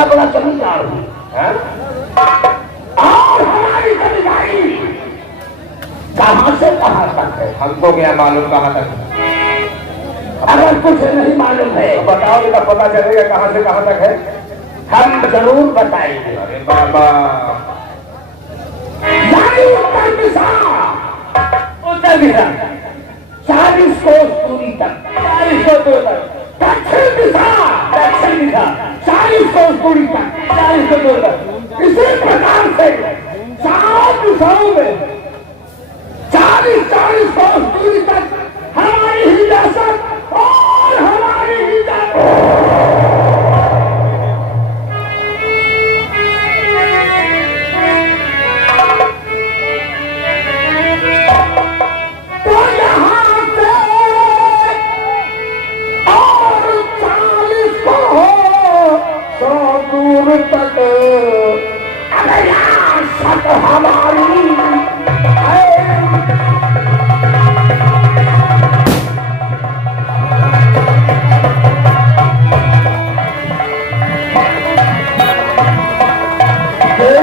इतना बड़ा जमींदार हूँ और हमारी जमींदारी कहाँ से कहाँ तक है? हमको क्या मालूम कहाँ तक? अगर कुछ नहीं मालूम है तो बताओ, इतना पता चलेगा कहाँ से कहाँ तक है। हम जरूर बताएंगे। अरे बाबा, उत्तर दिशा 40 कोस दूरी तक, 40 कोस दूरी तक। दक्षिण दिशा 40 कोस दूरी तक, 40 कोस दूरी तक। इसी प्रकार से 4 दिशाओं में 40 कोस दूरी तक हमारी हिरासत और हमारी तो यहाँ से और 40 को हो 100 दूर तक अगर हिरासत हमारी है।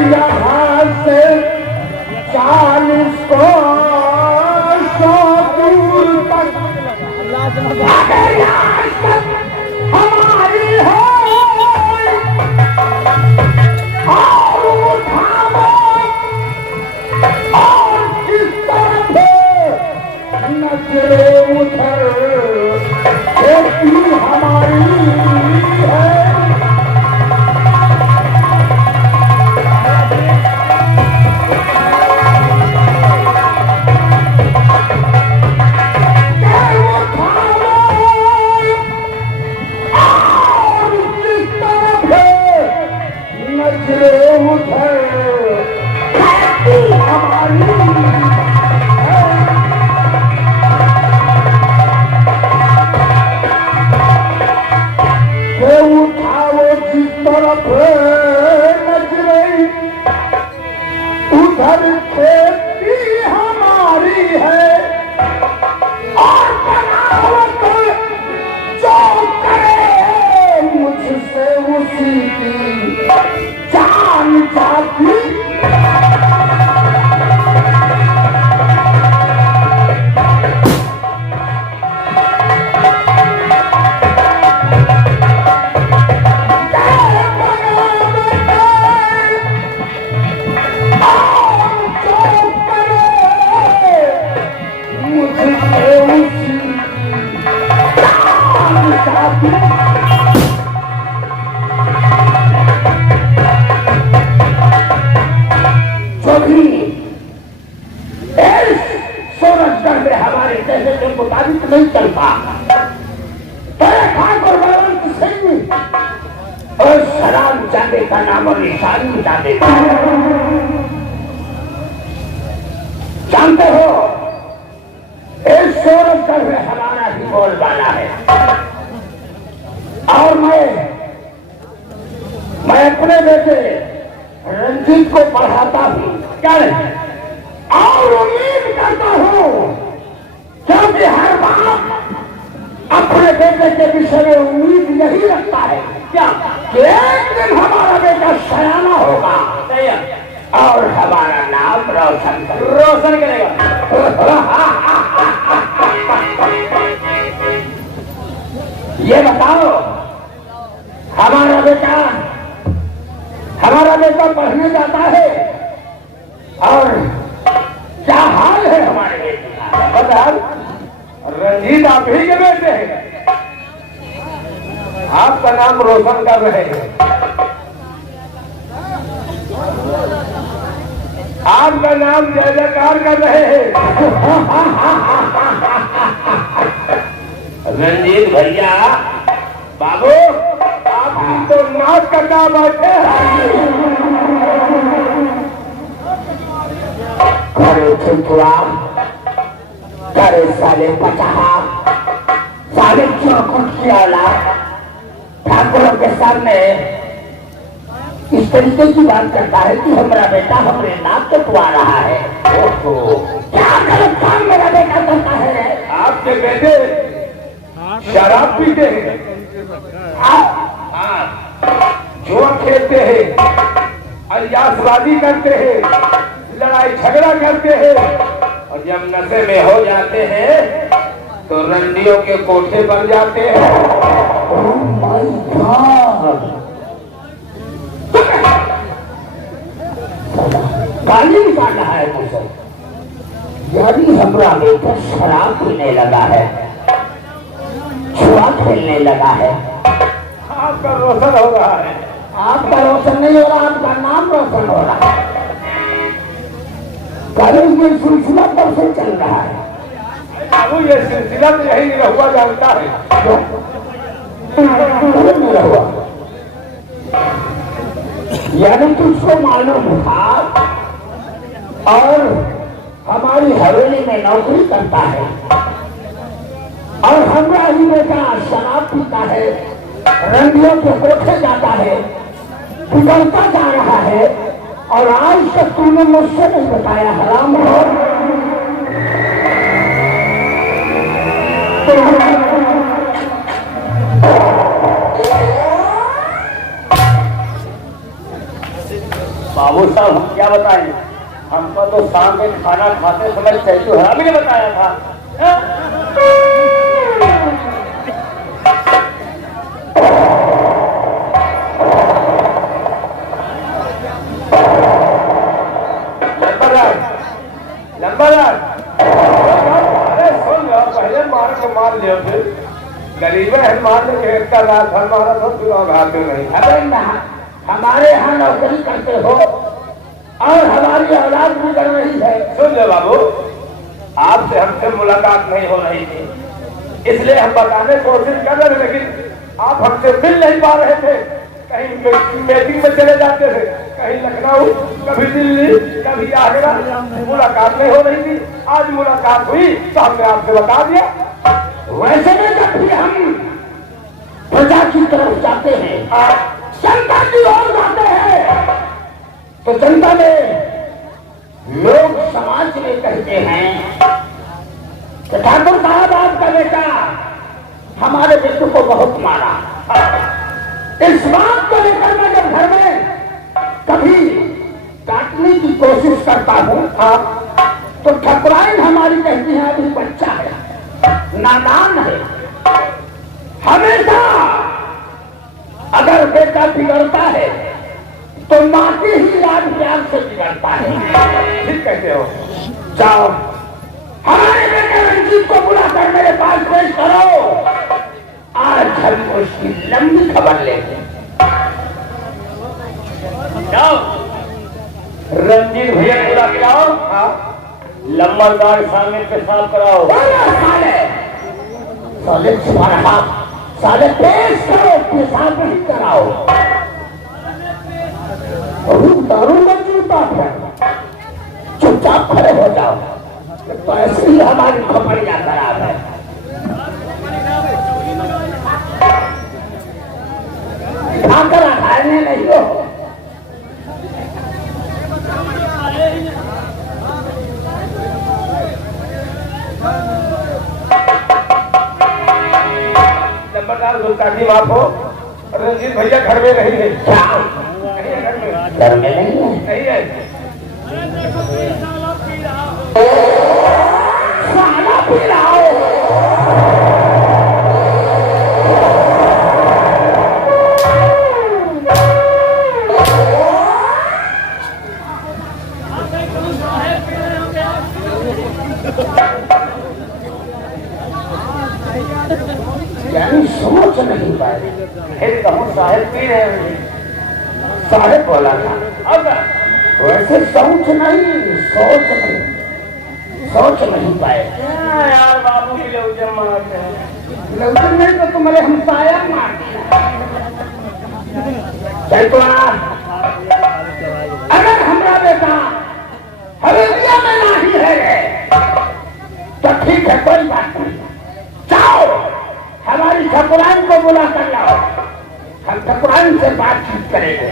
यहाँ से 40 को 100 दूर तक अगर हिरासत हमारी है और उठाओ और किस तरफ नजरे उधर खेती हमारी है। उधर खेती हमारी है और बनावट जो करे मुझसे उसी की जान जाती। सूरजगढ़ में हमारे कहने के मुताबिक नहीं चलता ठाकुर बलवंत सिंह और सलाम जाने का नाम और निशान मिटा देता है। जानते हो इस सूरजगढ़ में हमारा ही बोलबाला है और मैं अपने बेटे रंजीत को पढ़ाता हूँ क्या और उम्मीद करता हूँ क्योंकि हर बाप अपने बेटे के विषय में उम्मीद यही रखता है क्या कि एक दिन हमारा बेटा सयाना होगा और हमारा नाम रोशन करेगा। ये बताओ हमारा बेटा पढ़ने जाता है और क्या हाल है हमारे बेटे का? बताओ। रंजीत आप ही के बेटे हैं, आपका नाम रोशन कर रहे हैं, आपका नाम जय जयकार कर रहे हैं। रंजीत भैया बाबू आप तो नाच करना बैठे हैं। करे चिंतुआ करे साले पचाहा साले चौकुट की औलाद ठाकुरों के सामने इस तरीके की बात करता है कि हमारा बेटा हमारे नाम कटवा रहा है। क्या गलत काम मेरा बेटा करता है? आपके बेटे शराब पीते हैं, हाँ जुआ खेलते हैं, अलियासबाजी करते हैं, लड़ाई झगड़ा करते हैं, और जब नशे में हो जाते हैं तो रंडियों के कोठे बन जाते हैं। ओह माय गॉड, गाली निकाल रहा है मुझसे, यानी हमारा बेटा शराब पीने लगा है, जुआ खेलने लगा है। आपका रोशन हो रहा है। आपका रोशन नहीं हो रहा, आपका नाम रोशन हो रहा है। कल ये सिलसिला कब से चल रहा है? बाबू ये सिलसिला तो यही निरहुआ जानता है। निरहुआ यानी तुझको मालूम था और हमारी हवेली में नौकरी करता है और हमारा ही बेटा शराब पीता है, रंडियों के कोठे जाता है, बिगड़ता जा रहा है, और आज तक तूने मुझसे नहीं बताया। हराम हो। बाबू साहब हम क्या बताएं, हमको तो शाम में खाना खाते समय चैतू हरामी ने बताया था। लंबादार, अरे सुन लो, पहले मार को मार लियो, फिर गरीबे है मारने के एकता रात भर मारा तो फिर आघाते नहीं। अबे ना, हमारे यहाँ नौकरी करते हो और हमारी औलाद भी कर रही है। सुन लो बाबू, आपसे हमसे मुलाकात नहीं हो रही थी, इसलिए हम बताने की कोशिश कर रहे थे, लेकिन आप हमसे मिल नहीं पा रहे थे। कहीं मीटिंग में चले जाते थे, कहीं लखनऊ, कभी दिल्ली, कभी आगरा, मुलाकात नहीं हो रही थी। आज मुलाकात हुई तो हमने आपसे बता दिया। वैसे में जब भी हम प्रजा की तरफ जाते हैं, जनता की ओर जाते हैं, तो जनता में लोग समाज में कहते हैं कि ठाकुर साहब आपका बेटा हमारे बेटे को बहुत मारा। इस बात को लेकर मैं जब घर में कभी काटने की कोशिश करता हूँ तो ठकुराइन हमारी कहती है अभी बच्चा है, नादान है। हमेशा अगर बेटा बिगड़ता है तो माटी ही लाड प्यार से बिगड़ता है। ठीक कहते हो। जाओ हमारे बेटे रंजीत को बुला कर मेरे पास पेश करो, आज हम उसकी लंबी खबर लेंगे। जाओ रंजीत भैया बुला के लाओ। हाँ, लंबरदार सामने पेशाब कराओ। साले साले साले पेश करो, पेशाब नहीं कराओ। दारू मत जूता है, चुपचाप खड़े हो जाओ, तो ऐसे ही हमारी खबरियां खराब है। खाकर खाने नहीं हो। नंबरदार गुस्ताखी माफ हो, रंजीत भैया घर में नहीं है। घर में नहीं है, नहीं है। साला पी रहा हो। यानी सोच नहीं पाए। फिर कहूँ साहेब पी रहे हैं। साहेब बोला था, अब वैसे सोच नहीं, सोच नहीं पाए। यार बाबू के लिए उजम मारते हैं। लौटन नहीं तो तुम्हारे हमसाया मार चल तो अगर हमारा बेटा हवेलिया में नहीं है तो ठीक है, कोई बात नहीं। जाओ हमारी ठकुराइन को बुला कर लाओ, हम ठकुराइन से बातचीत करेंगे।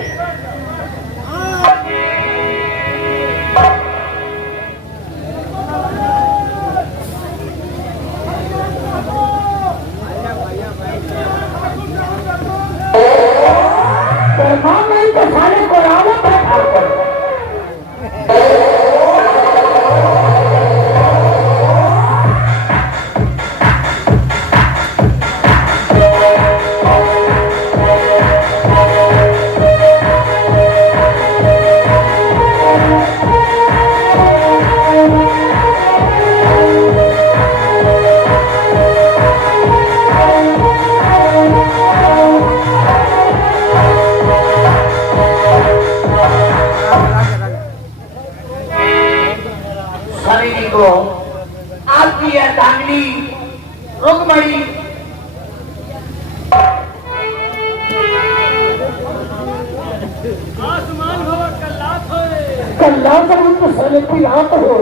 कल्याण का रूप सले की रात हो,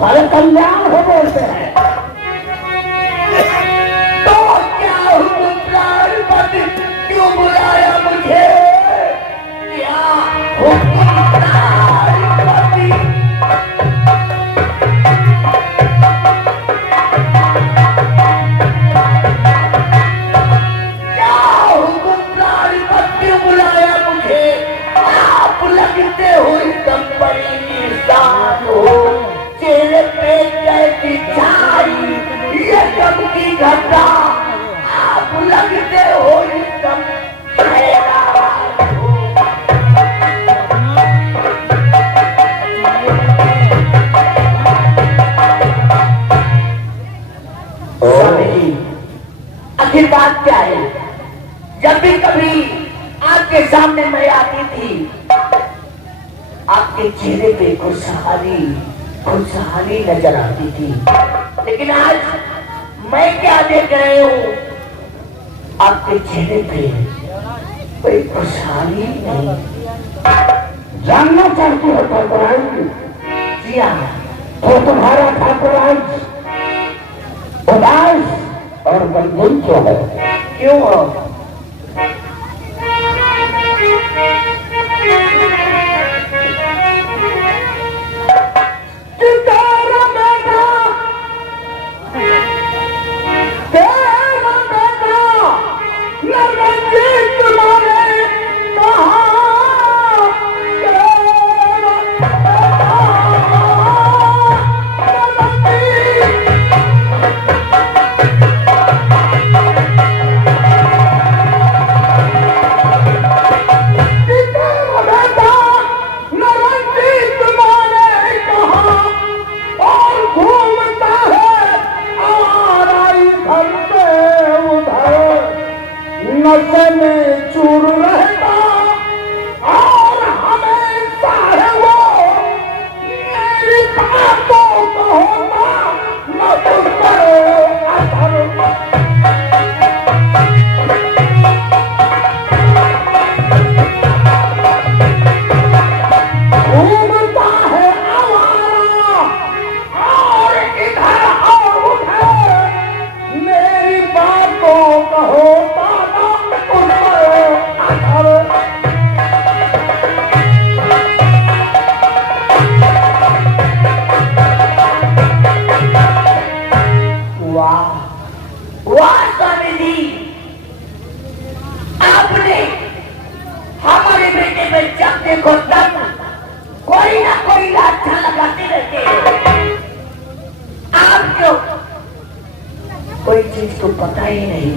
सारे कल्याण हो बोलते हैं। तो क्या हुक्म प्राणपति, क्यों बुलाया मुझे? क्या हुक्म प्राणपति? क्या हुक्म प्राणपति, क्यों बुलाया मुझे? आप लगते हो एकदम बड़ी इंसान हो, चेहरे पे कैसी छाई, ये कब की घटना? आप लगते हो एकदम हैरान हो। स्वामी जी, आखिर बात क्या है? जब भी कभी आपके सामने मैं आती थी, आपके चेहरे पे खुशहाली नजर आती थी, लेकिन आज मैं क्या देख रही हूँ? आपके चेहरे पे कोई खुशहाली नहीं। जानना चाहती हो ठाकुराइन? जी हाँ। तो तुम्हारा ठाकुराइन उदास और गमगीन क्यों है? क्यों हो? तेरा बेटा नरजीत माने कहा, नशे में चूर रहता और हमेशा है वो मेरी बातों को होता मत करो असर। घूमता है आवारा और इधर और उधर, मेरी बातों को होता स्वामी जी, आपने हमारे बेटे में जब देखो तब कोई ना कोई लाठा लगाते रहते हैं। आप क्यों कोई चीज तो पता ही नहीं?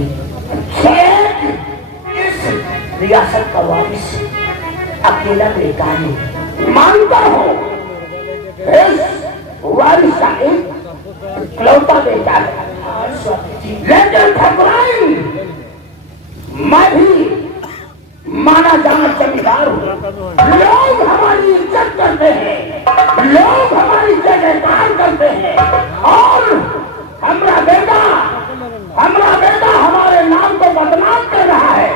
इस रियासत का वारिस अकेला बेटा है। मानता हूँ इस वारिस का इकलौता बेटा है, लेकिन ठाकुराइन मैं भी माना जाना जमींदार हूँ। लोग हमारी इज्जत करते हैं, लोग हमारी जयकार करते हैं और हमारा बेटा हमारे नाम को बदनाम कर रहा है।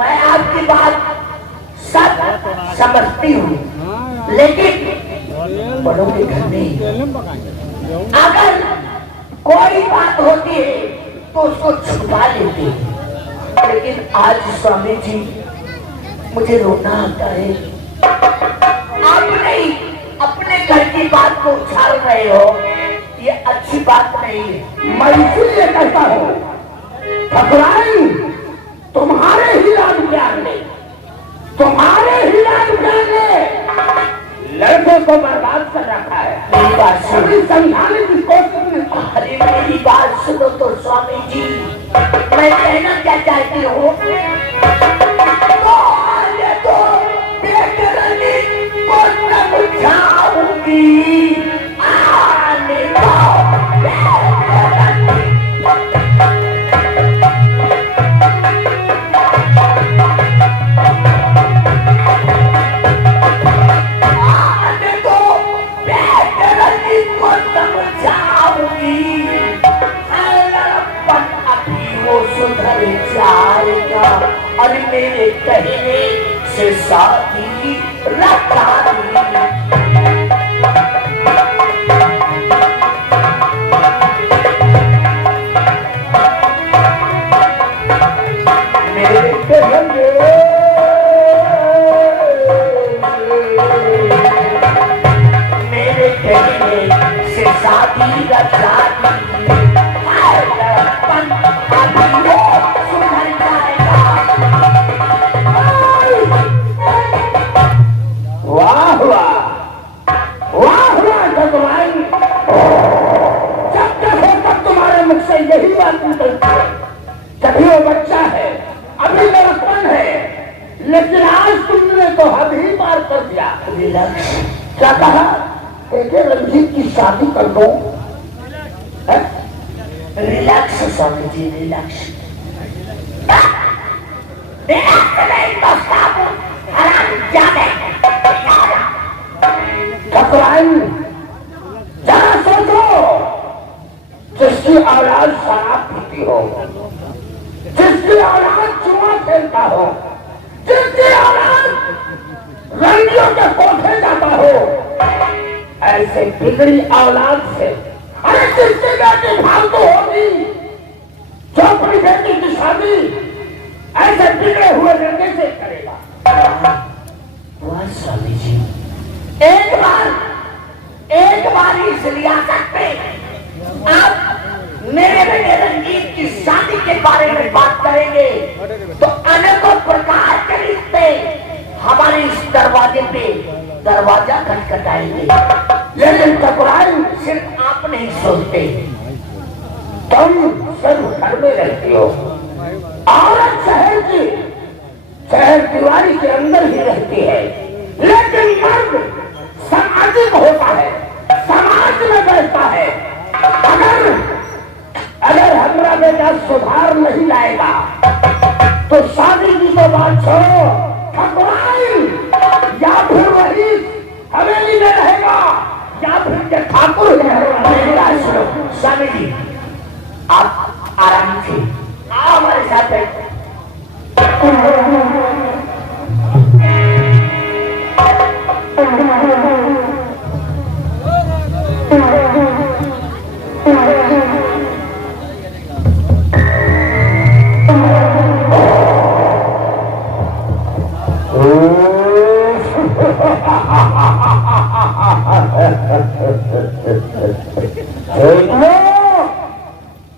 मैं आपकी बात सब समझती हूँ, लेकिन बड़ों के घर में अगर कोई बात होती है तो उसको छुपा लेते हैं, लेकिन आज स्वामी जी मुझे रोना आता है। आप नहीं अपने घर की बात को उछाल रहे हो, ये अच्छी बात नहीं है। मैं इसीलिए कहता हूँ ठाकुराइन, तुम्हारे ही लाड प्यार ने लड़के को बर्बाद कर रखा है। मेरी बात सभी समझाने की कोशिश में। अरे मेरी बात सुनो तो स्वामी जी, मैं कहना क्या चाहती हूँ? तो आने दो, बेटरनी को समझाऊंगी। आने दो, बेटरनी। आने दो, बेटरनी को समझाऊंगी। लड़पन अभी वो सुधर जाएगा और मेरे कहने से शादी लेकिन आज तुमने तो हद ही पार कर दिया। रिलैक्स। क्या कहा? के रंजीत की शादी कर दो। Relax Swami ji, relax. जरा सोचो, जिसकी औलाद शराब पीती हो, जिसकी औलाद जुआ खेलता हो, जिसकी औलाद रंगियों के कोठे जाता हो, ऐसे बिगड़ी औलाद से, अरे जिसकी बेटी फालतू होगी, चौपड़ी बेटी की शादी ऐसे बिगड़े हुए लड़के से करेगा। वाह स्वामी जी, एक बार इस रियासत पे आप मेरे बेटे रंजीत की शादी के बारे में बात करेंगे तो अनेकों प्रकार के रिश्ते हमारे इस दरवाजे पे दरवाजा खटखटाएंगे। लेकिन टकराई सिर्फ आप नहीं सोचते, तुम सिर्फ घर में रहती हो, औरत शहर दीवारी के अंदर ही रहती है, लेकिन मर्द सामाजिक होता है, समाज में बैठता है। अगर हमारा बेटा सुधार नहीं लाएगा तो शादी की तो बात छोड़ो, ठकुराई या फिर वही हवेली में रहेगा या फिर के ठाकुर स्वामी जी आप आराम से आओ हमारे साथ बैठो।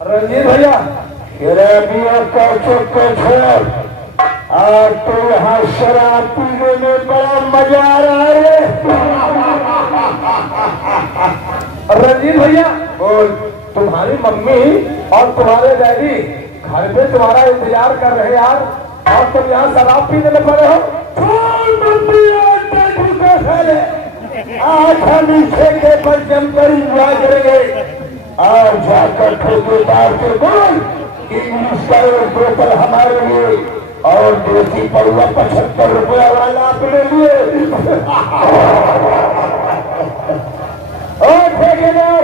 रंजीत भैया आज तो यहाँ शराब पीने में बड़ा मजा आ रहा है। रंजीत भैया, बोल। तुम्हारी मम्मी और तुम्हारे डैडी घर पे तुम्हारा इंतजार कर रहे यार, और तुम यहाँ शराब पीने में पड़े हो। मम्मी और डैडी को पहले आज हम इसे के पर जमकर इंजॉय करेंगे। आज जाकर ठेकेदार से बोल कि इसका एक बोतल हमारे लिए और देसी पड़ुआ 75 रुपया वाला अपने लिए। और ठेकेदार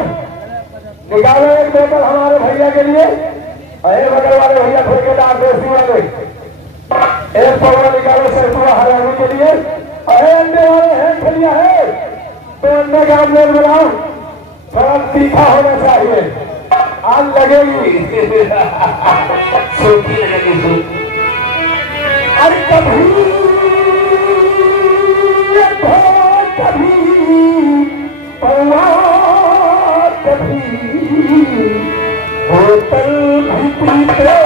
निकालो एक बोतल हमारे भैया के लिए, अरे बगल वाले भैया ठेकेदार देसी वाले एक पौवा निकालो सरसुआ हराने के लिए। अरे अंडे वाले हैं खलिया है तो अंडे का आमलेट बनाओ, थोड़ा तीखा होना चाहिए, आग लगेगी। सूखी लगेगी। अरे कभी पौवा कभी बोतल भी पीते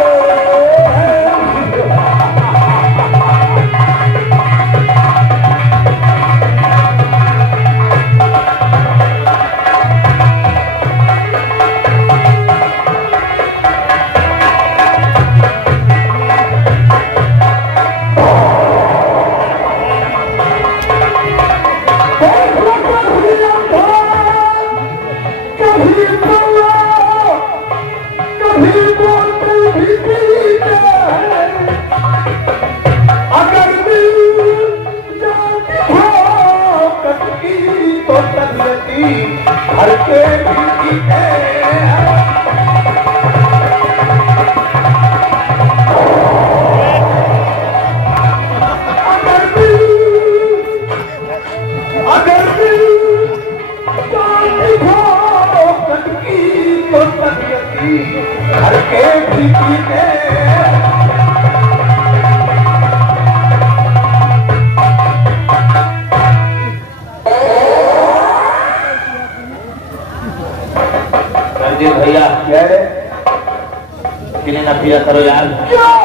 किया करो यार। क्यों?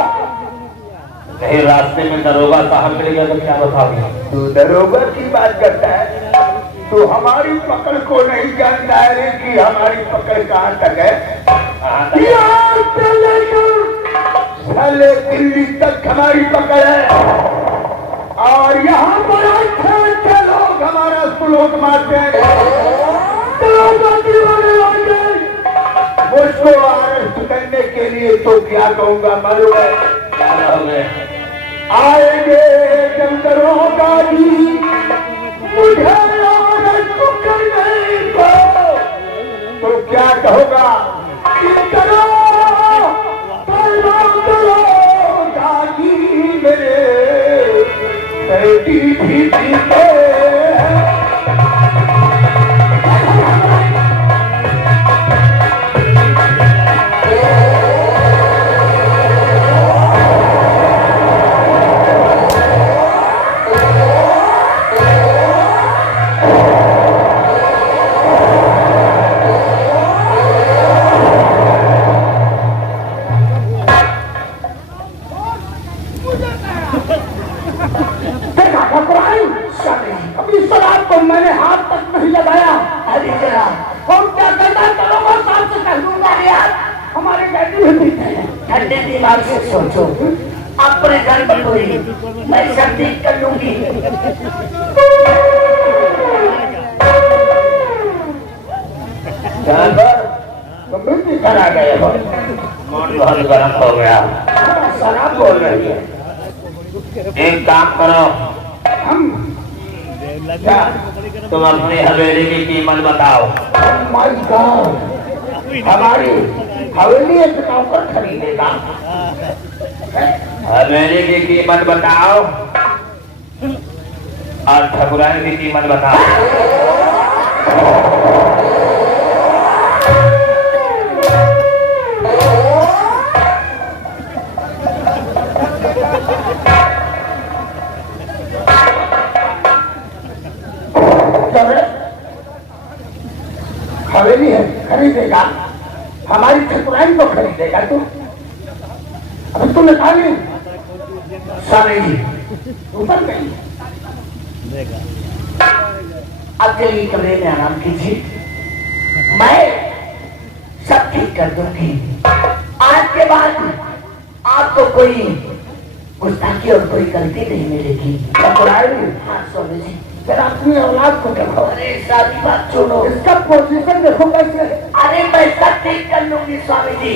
कहीं रास्ते में दरोगा साहब मिल गया तो क्या बताओगे? तू दरोगा की बात करता है? तू हमारी पकड़ को नहीं जानता है रे कि हमारी पकड़ कहाँ तक है? यहाँ से लेकर साले दिल्ली तक हमारी पकड़ है और यहाँ पर अच्छे लोग हमारा सुलोक मारते हैं। मुझको अरेस्ट करने के लिए तो क्या कहूँगा मालूम है? क्या कहोगे? आएंगे जब दरोगा जी मुझे अरेस्ट करने को तो क्या कहोगा? दरोगा जी मेरे बेटी भी जीते मैंने हाथ तक नहीं लगाया। अरे जरा हम क्या करना चलो मैं साथ से कह दूंगा यार हमारे बेटी में भी है। ठंडे दिमाग से सोचो, अपने घर पर कोई मैं सब ठीक कर लूंगी। मृत्यु करा गए हो, मूड बहुत गर्म हो गया। शराब बोल रही है। एक काम करो, हम क्या? तुम अपनी हवेली की कीमत बताओ। माय गॉड, हमारी हवेली एक नौकर खरीदेगा। हवेली की कीमत बताओ और ठकुराइन की कीमत बताओ। हवेली है खरीदेगा, हमारी ठकुराइन को खरीदेगा तू? अभी तूने कहा नहीं सारे जी ऊपर गई। अब चलिए कमरे में आराम कीजिए, मैं सब ठीक कर दूंगी। आज के बाद आपको कोई गुस्ताखी और कोई गलती नहीं मिलेगी। ठकुराइन, हाँ स्वामी जी। फिर अपनी औलाद को देखो। अरे सारी बात छोड़ो, इसका पोजीशन देखो कैसे। अरे मैं सब ठीक कर लूंगी स्वामी जी।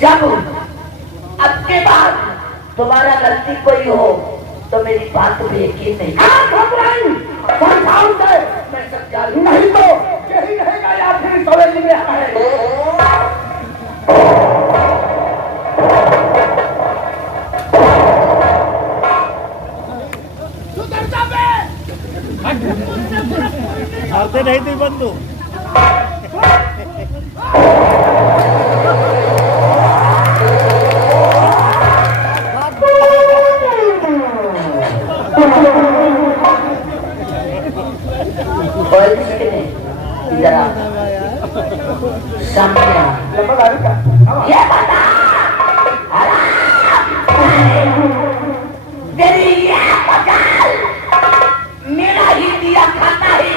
जब अब के बाद तुम्हारा गलती कोई हो तो मेरी बात पे यकीन नहीं। मैं सब जानू नहीं तो यही रहेगा या फिर हवेली में आए। मारते नहीं थी बंदूक। जरा सामने ये बता तेरी ये बचाल मेरा ही दिया खाता है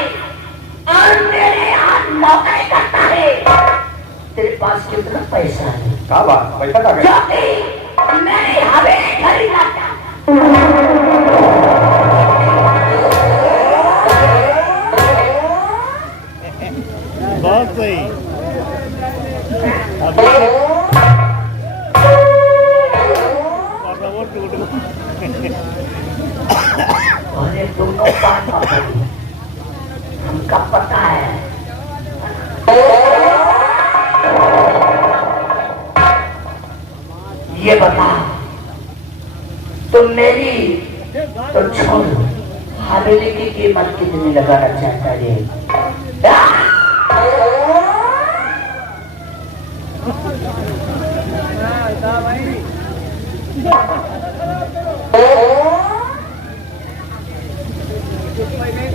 और मेरे हाथ नौकरी करता है। तेरे पास कितना पैसा है? क्या बात, पैसा का जो कि मेरी हवेली खरीदा था। बहुत सही। वो टूट और ये दोनों बात हमका पता है। ये बता तुम मेरी तो छोड़ हवेली की कीमत कितनी लगाना चाहता है?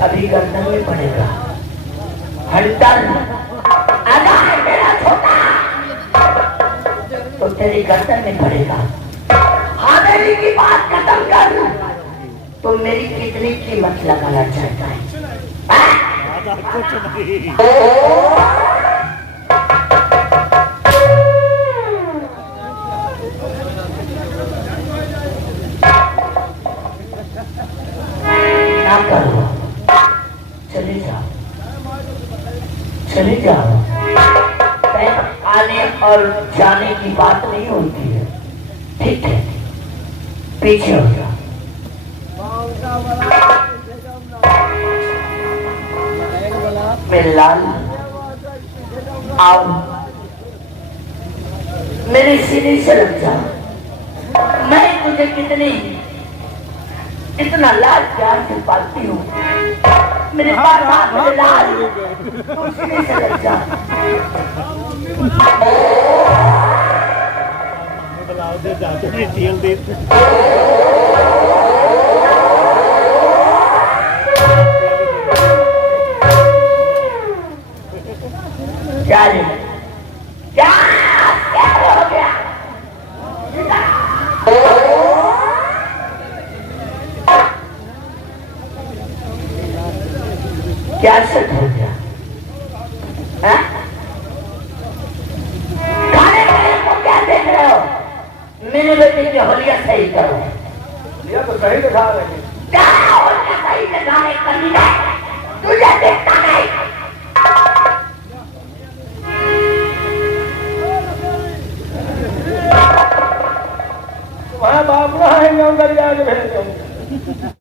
अभी करना ही पड़ेगा। हंटर अगर मेरा छोटा तो तेरी गर्दन में पड़ेगा। हवेली की बात खत्म कर, तो मेरी कितनी कीमत लगाना चाहता है? कुछ नहीं। ना करो, चली जाओ, चली जाओ। आने और जाने की बात नहीं होती है, ठीक है? पीछे हो जाओ। मेरे लाल आओ, मेरे सीने से लग जाओ। मैं तुझे कितनी इतना लाल प्यार से पालती हूँ। मेरे पास मेरे लाल, तू सीने से लग जा। जाते नहीं तेल दे। क्या रे? क्या क्या हो गया? क्या सेट हो गया? हाँ? खाने पीने को क्या देख रहे हो? मेरे बेटे की होलिया सही करो। ये तो सही दिखा रहे हैं। क्या होलिया सही दिखाने करनी है? तुझे देखता नहीं। तुम्हारा बाप ना है, मैं उधर जाके भेज दूँ।